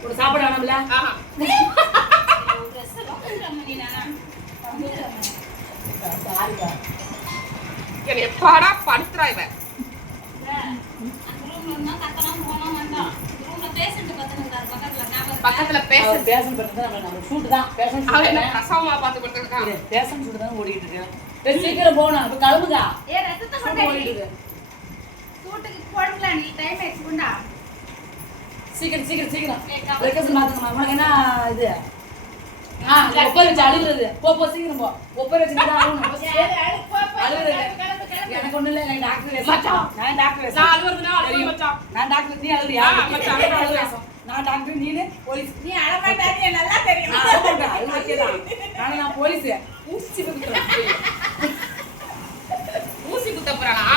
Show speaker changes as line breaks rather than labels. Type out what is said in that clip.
ஒரு சாப்பாடு வேணும்ல
எப்பாடா படுத்துறா இவன் பக்கத்துல பேச.
அவர் பேஷன் பண்ணுறது நம்ம நம்ம ஷூட் தான்.
பார்த்து
பேஷன் ஷூட் தான்? ஓடிட்டு இருக்கு. சீக்கிரம் போகணும் இப்போ கிளம்புங்க இருக்கு. சீக்கிரம் சீக்கிரம் சீக்கிரம். லொக்கேஷன் மாத்துங்கம்மா உனக்கு என்ன இது? ஆ ஒப்பை வச்சு அழுகுறது. போ போ சீக்கிரம் போ. ஒப்பை வச்சு தான் ஆகணும் அழுகுறது. எனக்கு ஒண்ணும் இல்லை எனக்கு டாக்டர். நான் டாக்டர்
நான். மச்சான்.
நான் டாக்டர் நீ அழுறியா
ஆ, மச்சான்.
நான் அழுகு வேஷம். நான் டாக்டர் நீனு போலீஸ். நான் அழுக மாட்டேன், அது okay தான். ஆனா நான் போலீஸ். ஊசி குத்துறேன்.
ஊசி குத்த போறானா?